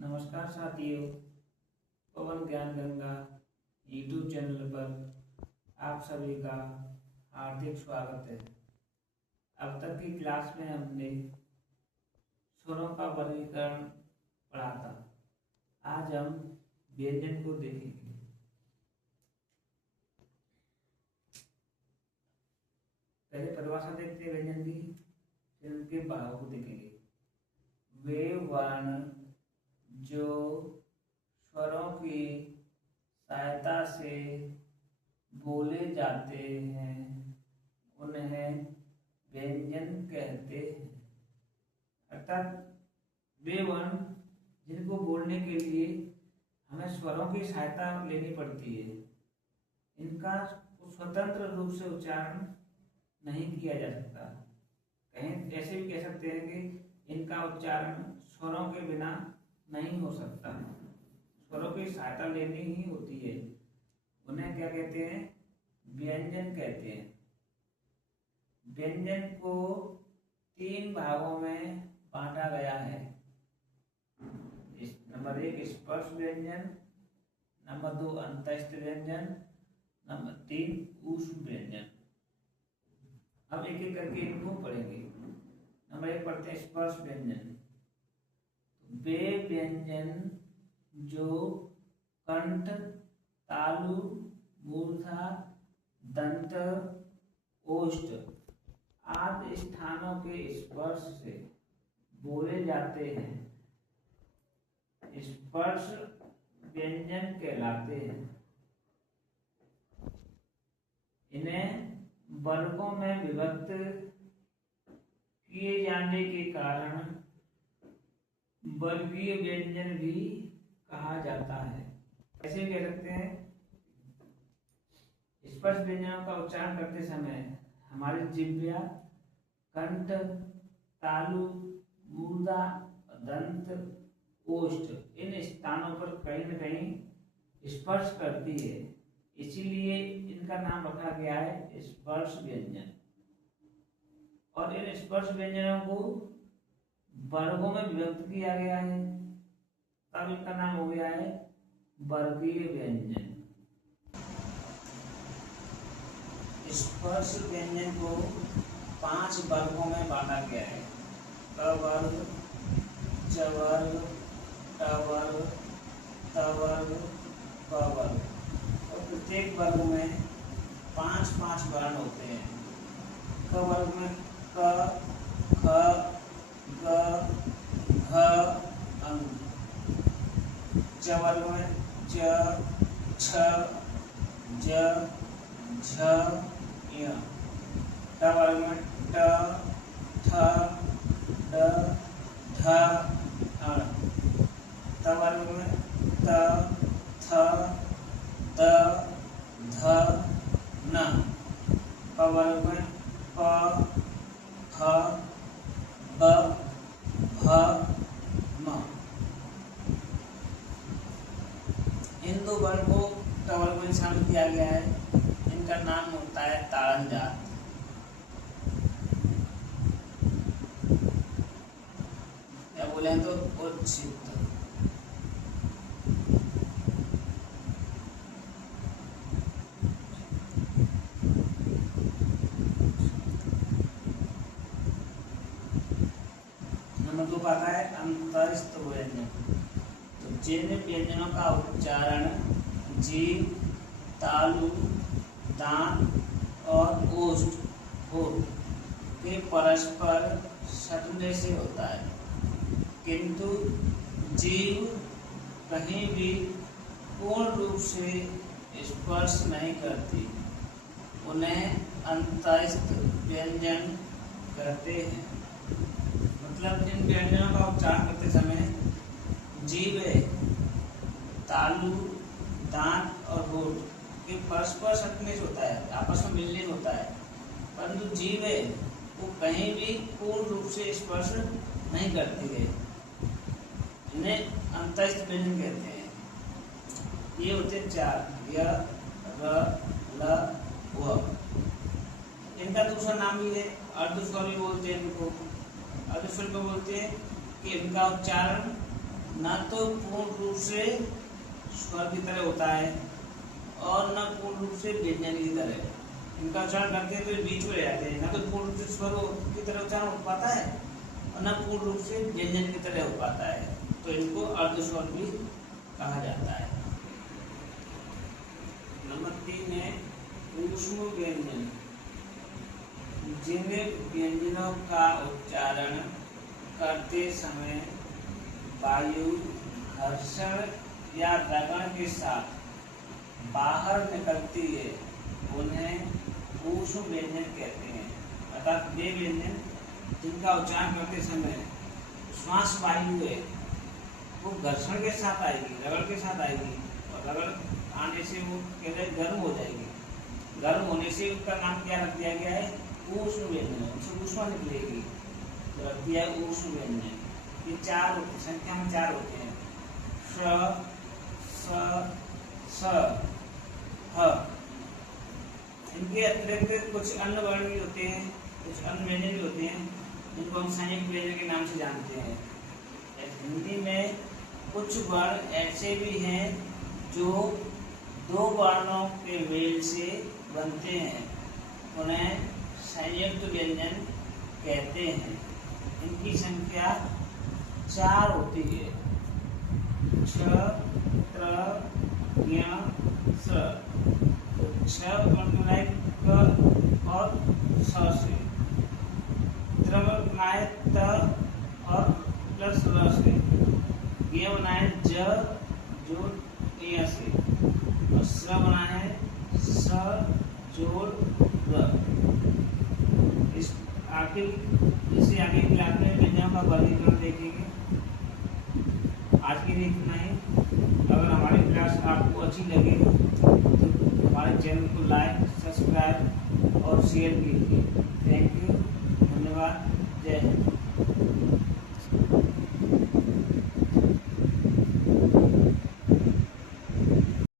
नमस्कार साथियों, पवन ज्ञान गंगा यूट्यूब चैनल पर आप सभी का हार्दिक स्वागत है। अब तक की क्लास में हमने स्वरों का वर्गीकरण पढ़ा था। आज हम व्यंजन को देखेंगे। पहले परिभाषा देखते हैं व्यंजन की, फिर उनके भाव को देखेंगे। वे वर्ण जो स्वरों की सहायता से बोले जाते हैं उन्हें व्यंजन कहते हैं। अर्थात वे वर्ण जिनको बोलने के लिए हमें स्वरों की सहायता लेनी पड़ती है, इनका स्वतंत्र रूप से उच्चारण नहीं किया जा सकता। कहीं ऐसे भी कह सकते हैं कि इनका उच्चारण स्वरों के बिना नहीं हो सकता, स्वरों की सहायता लेनी ही होती है। उन्हें क्या कहते हैं? व्यंजन कहते हैं। व्यंजन को 3 भागों में बांटा गया है। नंबर 1 स्पर्श व्यंजन, नंबर 2 अंतस्थ व्यंजन, नंबर 3 ऊष्म व्यंजन। अब एक एक करके इनको पढ़ेंगे। नंबर 1 पढ़ते हैं स्पर्श व्यंजन। वे व्यंजन जो कंठ, तालु, मूर्धा, दंत, ओष्ठ आदि स्थानों के स्पर्श से बोले जाते हैं, स्पर्श व्यंजन कहलाते हैं। इन्हें वर्गों में विभक्त किए जाने के कारण वर्गीय व्यंजन भी कहा जाता है। ऐसे कह सकते हैं, स्पर्श व्यंजनों का उच्चारण करते समय हमारी जिह्वा कंठ, तालु, मूर्धा, दंत, ओष्ठ इन स्थानों पर कहीं न कहीं स्पर्श करती है, इसीलिए इनका नाम रखा गया है स्पर्श व्यंजन। और इन स्पर्श व्यंजनों को वर्गों में विभक्त किया गया है, तब इनका नाम हो गया है वर्गीय व्यंजन। स्पर्श व्यंजन को 5 वर्गों में बांटा गया है। क वर्ग, च वर्ग, ट वर्ग, त वर्ग, प वर्ग। और प्रत्येक वर्ग में 5-5 वर्ण होते हैं। क वर्ग में क, ख, ग, घ, अंग। च वर्ग में च, छ, ज, झ, य। ट वर्ग में ट, ठ, ड, ढ, अण। त वर्ग में त, थ, द, ध, न। प वर्ग में प, फ, ब, भ, म। इन 2 वर्ण को ट वर्ग में शामिल किया गया है। इनका नाम होता है ताड़न जात। या बोले तो उच्छिष्ट। नंबर 2 आता है अंतस्थ व्यंजन। तो जिन व्यंजनों का उच्चारण जीभ, तालु, दांत और ओष्ठ के परस्पर सटने से होता है, किंतु जीभ कहीं भी पूर्ण रूप से स्पर्श नहीं करती, उन्हें अंतस्थ व्यंजन कहते हैं। मतलब इन व्यंजनों का उच्चारण करते समय जीभ, तालु, दांत और होठ के परस्पर सटने से होता है, आपस में मिलने से होता है, परंतु जीभ वो कहीं भी पूर्ण रूप से स्पर्श नहीं करती है। इन्हें अंतस्थ व्यंजन कहते हैं। ये होते 4 य, र, ल, व। इनका दूसरा नाम भी है, अर्धस्वर भी बोलते हैं इनको। अर्धस्वर को बोलते हैं कि इनका उच्चारण ना तो पूर्ण रूप से स्वर की तरह होता है और न पूर्ण रूप से व्यंजन की तरह। इनका उच्चारण करते हैं तो बीच में रह जाते हैं, ना तो पूर्ण रूप से स्वर की तरह उच्चारण हो पाता है और न पूर्ण रूप से व्यंजन की तरह हो पाता है, तो इनको अर्ध स्वर भी कहा जाता है। नंबर 3 है ऊष्म व्यंजन। जिन व्यंजनों का उच्चारण करते समय वायु घर्षण या रगड़ के साथ बाहर निकलती है उन्हें ऊष्म व्यंजन कहते हैं। अर्थात वे व्यंजन जिनका उच्चारण करते समय श्वास वायु है वो घर्षण के साथ आएगी, रगड़ के साथ आएगी, और रगड़ आने से वो कहते गर्म हो जाएगी। गर्म होने से उसका नाम क्या रख दिया गया है? ऊष्म व्यंजन। उससे ऊष्मा निकलेगी तो रख दिया है ऊष्म व्यंजन। ये 4 संख्या में 4 होते हैं, स, स, ह। इनके अतिरिक्त कुछ अन्य वर्ण भी होते हैं, कुछ अन्य व्यंजन भी होते हैं जिनको हम संयुक्त व्यंजन के नाम से जानते हैं। हिंदी में कुछ वर्ण ऐसे भी हैं जो 2 वर्णों के मेल से बनते हैं, उन्हें संयुक्त व्यंजन कहते हैं। इनकी संख्या 4 होती है, छ, त्र, ज्ञ, स। छ बनाए क और स से, त्र बनाए त और प्लस र से, ज्ञ बनाए ज जोड़ य से, और स बनाए स जोड़ र। इस आगे इसे आगे क्लास में व्यंजनों का वर्गीकरण देखेंगे। आज के लिए इतना ही। अगर हमारी क्लास आपको अच्छी लगे तो हमारे चैनल को लाइक, सब्सक्राइब और शेयर कीजिए। थैंक यू, धन्यवाद, जय हिंद।